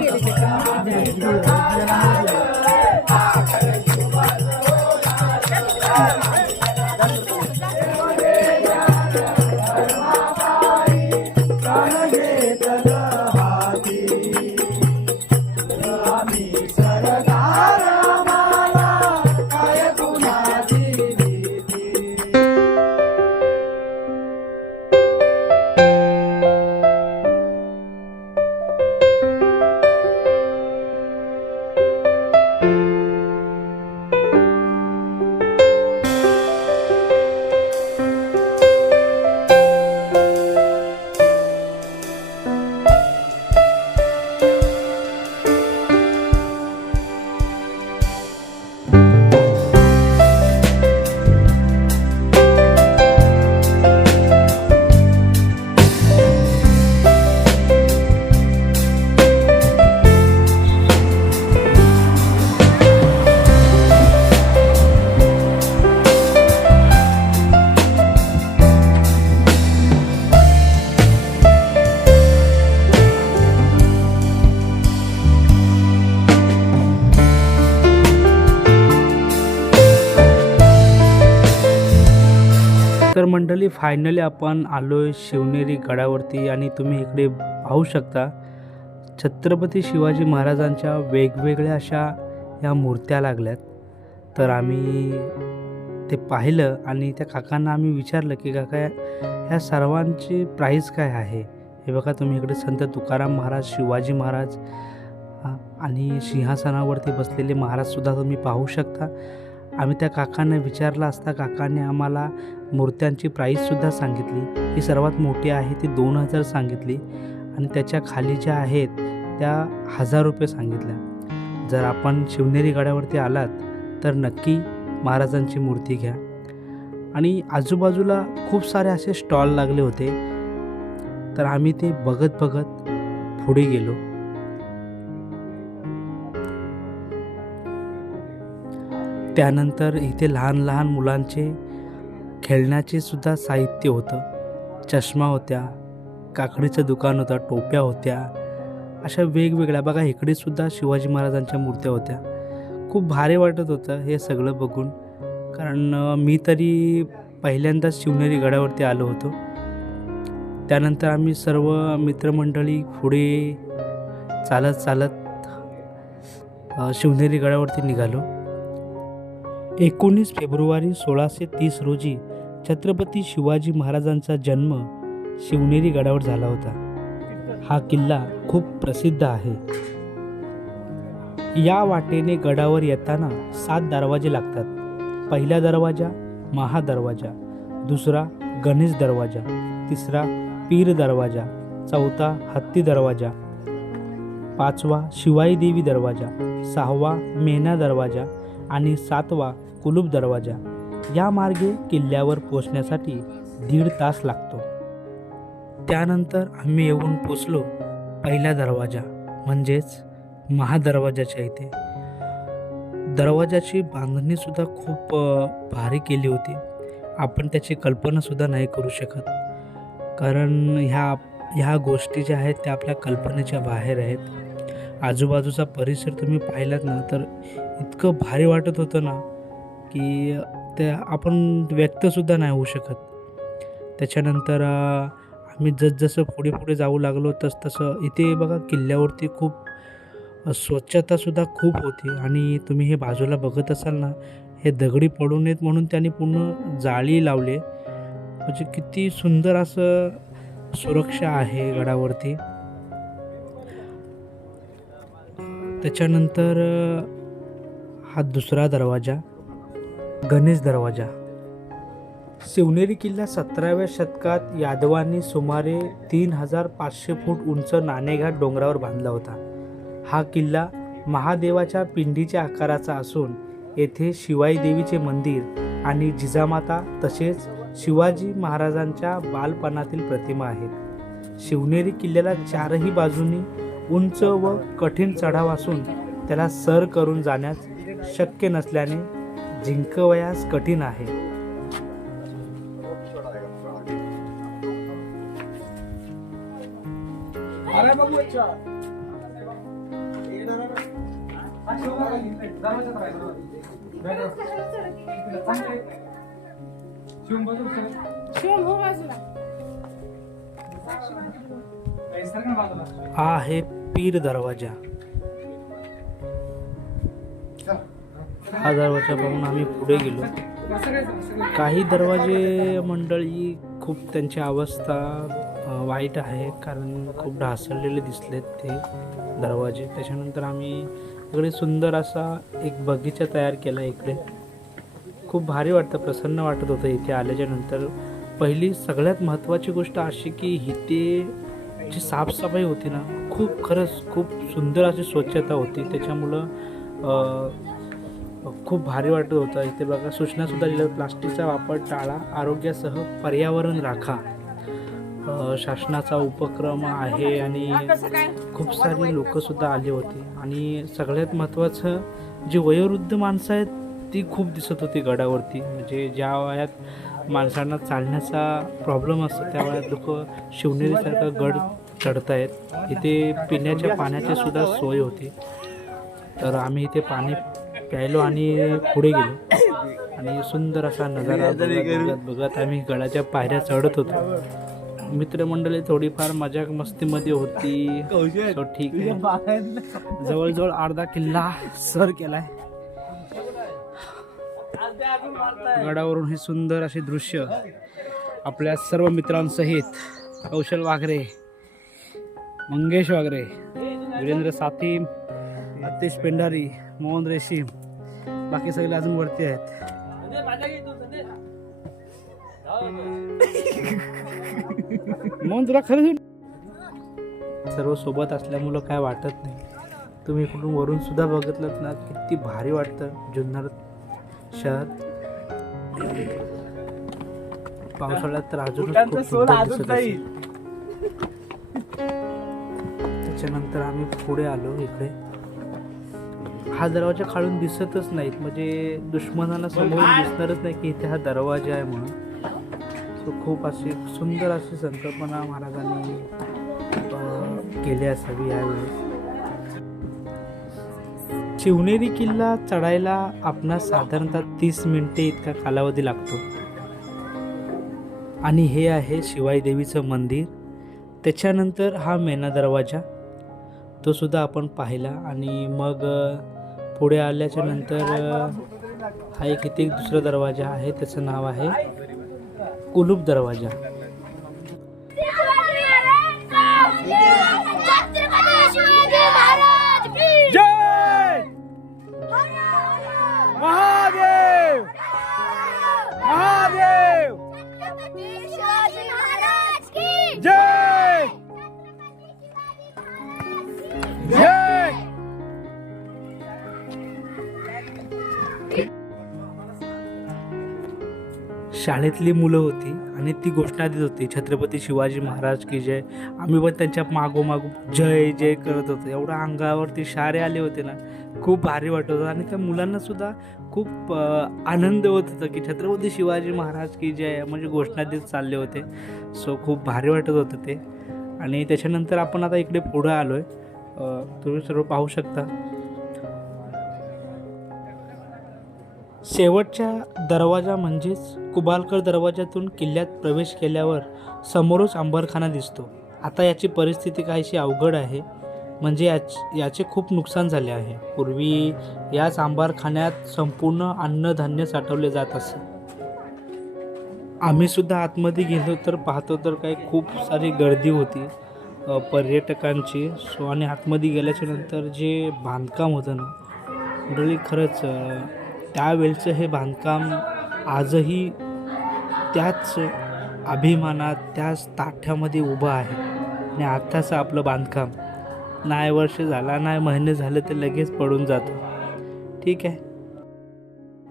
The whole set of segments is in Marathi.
तर मंडळी फायनली आपण आलो आहे शिवनेरी गडावरती आणि तुम्ही इकडे पाहू शकता छत्रपती शिवाजी महाराजांच्या वेगवेगळ्या अशा या मूर्त्या लागल्यात. तर आम्ही ते पाहिलं आणि त्या काकांना आम्ही विचारलं की काका ह्या सर्वांची प्राईस काय आहे? हे बघा तुम्ही इकडे संत तुकाराम महाराज शिवाजी महाराज आणि सिंहासनावरती बसलेले महाराजसुद्धा तुम्ही पाहू शकता. आम्ही त्या काकांना विचारलं असता काकांनी आम्हाला मूर्त्यांची प्राईससुद्धा सांगितली. ही सर्वात मोठी आहे ती दोन हजार सांगितली. आणि त्याच्याखाली ज्या आहेत त्या हजार रुपये सांगितल्या. जर आपण शिवनेरी गडावरती आलात तर नक्की महाराजांची मूर्ती घ्या. आणि आजूबाजूला खूप सारे असे स्टॉल लागले होते. तर आम्ही ते बघत बघत पुढे गेलो. त्यानंतर इथे लहान लहान मुलांचे खेळण्याचे सुद्धा साहित्य होतं. चष्मा होत्या काकडीचं दुकान होतं टोप्या होत्या अशा वेगवेगळ्या. बघा इकडे सुद्धा शिवाजी महाराजांच्या मूर्त्या होत्या. खूप भारी वाटत होतं हे सगळं बघून. कारण मी तरी पहिल्यांदाच शिवनेरी गडावरती आलो होतो. त्यानंतर आम्ही सर्व मित्रमंडळी पुढे चालत चालत शिवनेरी गडावरती निघालो. एकोणीस फेब्रुवारी सोळाशे तीस रोजी छत्रपती शिवाजी महाराजांचा जन्म शिवनेरी गडावर झाला होता. हा किल्ला खूप प्रसिद्ध आहे. या वाटेने गडावर येताना सात दरवाजे लागतात. पहिला दरवाजा महादरवाजा दुसरा गणेश दरवाजा तिसरा पीर दरवाजा चौथा हत्ती दरवाजा पाचवा शिवाई देवी दरवाजा सहावा मेना दरवाजा आणि सातवा कुलूप दरवाजा या मार्गे किल्ल्यावर पोचण्यासाठी दीड तास लागतो. त्यानंतर आम्ही येऊन पोचलो पहिला दरवाजा म्हणजेच महादरवाजाच्या इथे. दरवाजाची बांधणीसुद्धा खूप भारी केली होती. आपण त्याची कल्पनासुद्धा नाही करू शकत. कारण ह्या ह्या गोष्टी ज्या आहेत त्या आपल्या कल्पनेच्या बाहेर आहेत. आजूबाजूचा परिसर तुम्ही पाहिलात ना तर इतकं भारी वाटत होतं ना. की ते आपण व्यक्तसुद्धा नाही होऊ शकत. त्याच्यानंतर आम्ही जसजसं पुढे पुढे जाऊ लागलो तस तसं इथे बघा किल्ल्यावरती खूप स्वच्छतासुद्धा खूप होती. आणि तुम्ही हे बाजूला बघत असाल ना हे दगडी पडू नयेत म्हणून त्यांनी पूर्ण जाळी लावले. म्हणजे किती सुंदर असं सुरक्षा आहे गडावरती. त्याच्यानंतर हा दुसरा दरवाजा. गणेश दरवाजा. शिवनेरी किल्ला सतराव्या शतकात यादवांनी सुमारे तीन हजार पाचशे फूट उंच नाणेघाट डोंगरावर बांधला होता. हा किल्ला महादेवाच्या पिंडीच्या आकाराचा असून येथे शिवाई देवीचे मंदिर आणि जिजामाता तसेच शिवाजी महाराजांच्या बालपणातील प्रतिमा आहेत. शिवनेरी किल्ल्याला चारही बाजूंनी उंच व कठीण चढाव असून त्याला सर करून जाण्यास शक्य नसल्याने जिंकवयास कठीण आहे. हा आहे पीर दरवाजा. हा दरवाजा पाहून आम्ही पुढे गेलो. काही दरवाजे मंडळी खूप त्यांची अवस्था वाईट आहे. कारण खूप ढासळलेले दिसलेत ते दरवाजे. त्याच्यानंतर आम्ही इकडे सुंदर असा एक बगीचा तयार केला इकडे. खूप भारी वाटतं प्रसन्न वाटत होतं इथे आल्याच्यानंतर. पहिली सगळ्यात महत्त्वाची गोष्ट अशी की इथे जी साफसफाई होती ना खूप खरंच खूप सुंदर अशी स्वच्छता होती. त्याच्यामुळं खूप भारी वाटत होतं. इथे बघा सूचनासुद्धा दिल्या प्लास्टिकचा वापर टाळा आरोग्यासह पर्यावरण राखा. शासनाचा उपक्रम आहे आणि खूप सारी लोकंसुद्धा आली होती. आणि सगळ्यात महत्त्वाचं जी वयोवृद्ध माणसं आहेत ती खूप दिसत होती गडावरती. म्हणजे ज्या वयात माणसांना चालण्याचा प्रॉब्लेम असतो त्या वयात लोक शिवनेरीसारखा गड चढतायत. इथे पिण्याच्या पाण्याची सुद्धा सोय होती. तर आम्ही इथे पाणी प्यायलो आणि पुढे गेलो. आणि सुंदर असा नजारा बघत आम्ही गडाच्या पायऱ्या चढत होतो. मित्रमंडळी थोडीफार मजाक मस्तीमध्ये होती. ठीक आहे. जवळजवळ अर्धा किल्ला सर केलाय. गडावरून हे सुंदर असे दृश्य आपल्या सर्व मित्रांसहित कौशल वाघरे मंगेश वाघरे वीरेंद्र साथी अतिश पेंढारी मोहन रेशीम बाकी सगळे अजून वरती आहेत. मोहन तुला खरंच सर्व सोबत असल्यामुळं काय वाटत नाही. तुम्ही इकडून वरून सुद्धा बघितलं ना किती भारी वाटतं जुन्नर शहर. पावसाळ्यात तर असेल. त्याच्यानंतर आम्ही पुढे आलो इकडे. हा दरवाजा खालून दिसतच नाहीत. म्हणजे दुश्मनाला समोर दिसणारच नाही की इथे हा दरवाजा आहे म्हणून. सो खूप अशी सुंदर अशी संकल्पना महाराजांनी केली असावी यावेळेस शिवनेरी किल्ला चढायला आपणास साधारणतः तीस मिनिटे इतका कालावधी लागतो. आणि हे आहे शिवाई देवीचं मंदिर. त्याच्यानंतर हा मेना दरवाजा. तो सुद्धा आपण पाहिला आणि मग पुढे आल्याच्यानंतर हा एक इथे एक दुसरा दरवाजा आहे त्याचं नाव आहे कुलूप दरवाजा. शाळेतली मुलं होती आणि ती घोषणा देत होती छत्रपती शिवाजी महाराज की जय. आम्ही पण त्यांच्या मागोमाग जय जय करत होतो. एवढा अंगावरती शारे आले होते ना खूप भारी वाटत होतं. आणि त्या मुलांना सुद्धा खूप आनंद होत होता की छत्रपती शिवाजी महाराज की जय म्हणजे घोषणा देत चालले होते. सो खूप भारी वाटत होतं ते. आणि त्याच्यानंतर आपण आता इकडे पुढं आलो आहे तुम्ही सर्व पाहू शकता. शेवटच्या दरवाजा म्हणजेच कुबालकर दरवाजातून किल्ल्यात प्रवेश केल्यावर समोरच अंबरखाना दिसतो. आता याची परिस्थिती काहीशी अवघड आहे. म्हणजे याच याचे खूप नुकसान झाले आहे. पूर्वी याच आंबारखान्यात संपूर्ण अन्नधान्य साठवले जात असे. आम्ही सुद्धा आतमध्ये गेलो तर पाहतो तर काही खूप सारी गर्दी होती. पर्यटकांची. सो आणि आतमध्ये गेल्याच्यानंतर जे बांधकाम होतं ना मंडळी खरंच त्यावेळचं हे बांधकाम आजही त्याच अभिमानात त्याच ताठ्यामध्ये उभं आहे. आणि आत्ताचं आपलं बांधकाम. नाही वर्ष झाला नाही महिने झाले तर लगेच पडून जातं. ठीक आहे?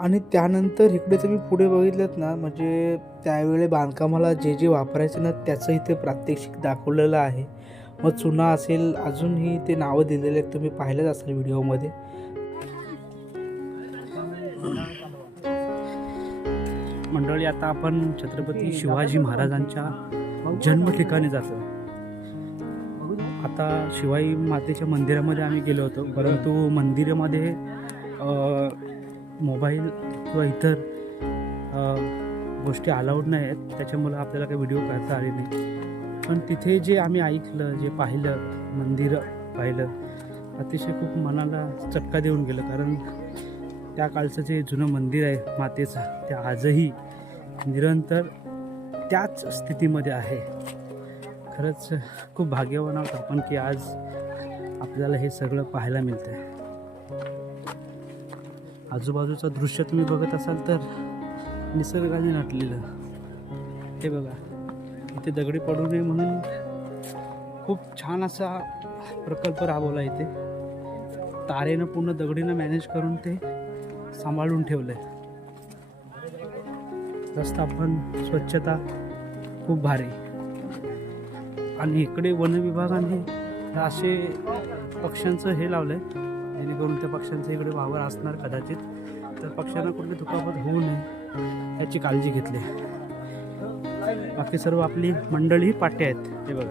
आणि त्यानंतर इकडे तुम्ही पुढे बघितलं ना म्हणजे त्यावेळी बांधकामाला जे जे वापरायचं ना त्याचं इथे प्रात्यक्षिक दाखवलेलं आहे. मग चुना असेल अजूनही ते नावं दिलेले आहेत तुम्ही पाहिलंच असेल व्हिडिओमध्ये. मंडळी आता आपण छत्रपती शिवाजी महाराजांच्या जन्म ठिकाणी जातो आता शिवाई मातेच्या मंदिरामध्ये आम्ही गेलो होतो परंतु मंदिरामध्ये मोबाईल किंवा इतर गोष्टी अलाउड नाही आहेत त्याच्यामुळं आपल्याला काही व्हिडिओ करता आले नाही. पण तिथे जे आम्ही ऐकलं जे पाहिलं मंदिर पाहिलं अतिशय खूप मनाला चटका देऊन गेलं. कारण त्या काळचं जे जुनं मंदिर आहे मातेचं ते आजही निरंतर त्याच स्थितीमध्ये आहे. खरंच खूप भाग्यवान आहोत आपण की आज आपल्याला हे सगळं पाहायला मिळतं आहे आजूबाजूचं दृश्य तुम्ही बघत असाल तर निसर्गाने नटलेलं. हे बघा इथे दगडी पडू नये म्हणून खूप छान असा प्रकल्प राबवला इथे. तारेनं पूर्ण दगडीनं मॅनेज करून ते सांभाळून ठेवलं आहे रस्ता पण स्वच्छता खूप भारी. आणि इकडे वन विभागाने असे पक्ष्यांचं हे लावलं आहे जेणेकरून त्या पक्ष्यांचं इकडे वावर असणार कदाचित. तर पक्ष्यांना कुठली दुखापत होऊ नये याची काळजी घेतली. बाकी सर्व आपली मंडळी पाट्या आहेत. हे बघा.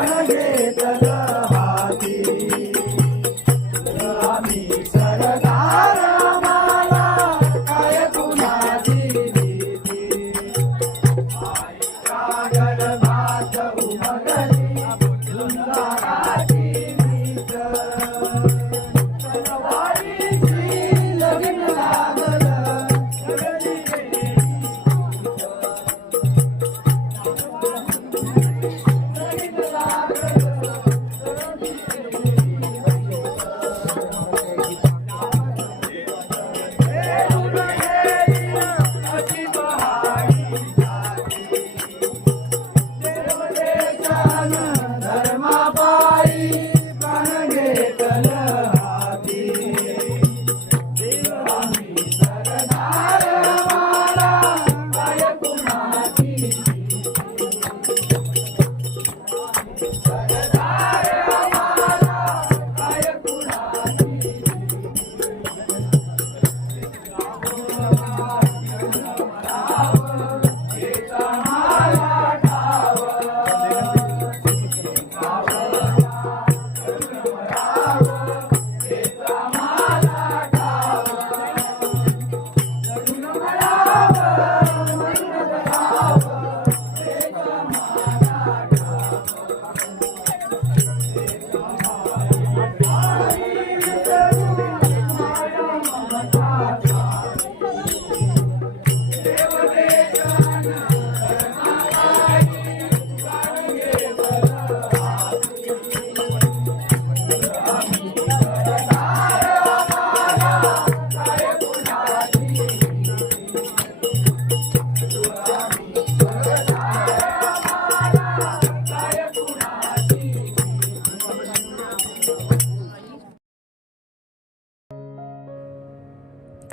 yeah.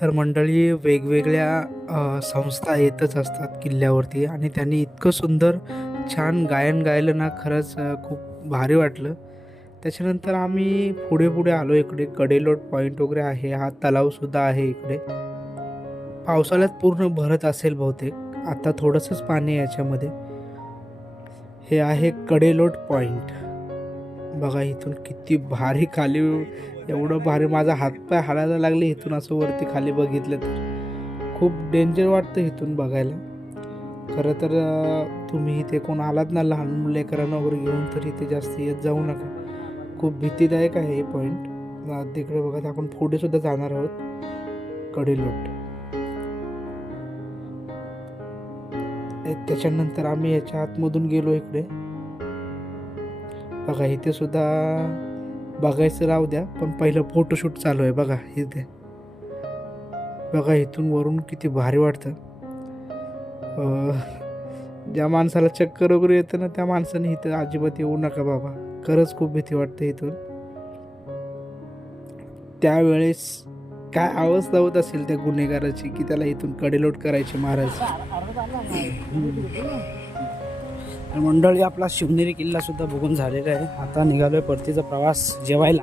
तर मंडळी वेगवेगळ्या संस्था येतच असतात किल्ल्यावरती आणि त्यांनी इतकं सुंदर छान गायन गायलं ना खरंच खूप भारी वाटलं. त्याच्यानंतर आम्ही पुढे पुढे आलो इकडे. कडेलोट पॉईंट वगैरे आहे. हा तलावसुद्धा आहे इकडे. पावसाळ्यात पूर्ण भरत असेल बहुतेक. आता थोडंसंच पाणी आहे याच्यामध्ये. हे आहे कडेलोट पॉईंट बघा इथून किती भारी खाली एवढं भारी माझा हातपाय हाडायला लागले इथून असं वरती खाली बघितलं तर. खूप डेंजर वाटतं इथून बघायला. खरं तर तुम्ही इथे कोण आलात ना लहान लेकरांना वगैरे घेऊन तर इथे जास्त येत जाऊ नका. खूप भीतीदायक आहे हे पॉईंट तिकडे बघा आपण पुढेसुद्धा जाणार आहोत. कडेलोट त्याच्यानंतर आम्ही याच्या आतमधून गेलो इकडे. बघा इथे सुद्धा बघायचं राहू द्या पण पहिलं फोटोशूट चालू आहे बघा इथे. बघा इथून वरून किती भारी वाटतं. ज्या माणसाला चक्कर वगैरे येतं ना त्या माणसाने इथं अजिबात येऊ नका बाबा. खरंच खूप भीती वाटते इथून. त्यावेळेस काय अवस्था होत असेल त्या गुन्हेगाराची की त्याला इथून कडेलोट करायची महाराज? मंडळी आपला शिवनेरी किल्ला सुद्धा बघून झालेला आहे. आता निघालोय परतीचा प्रवास जेवायला.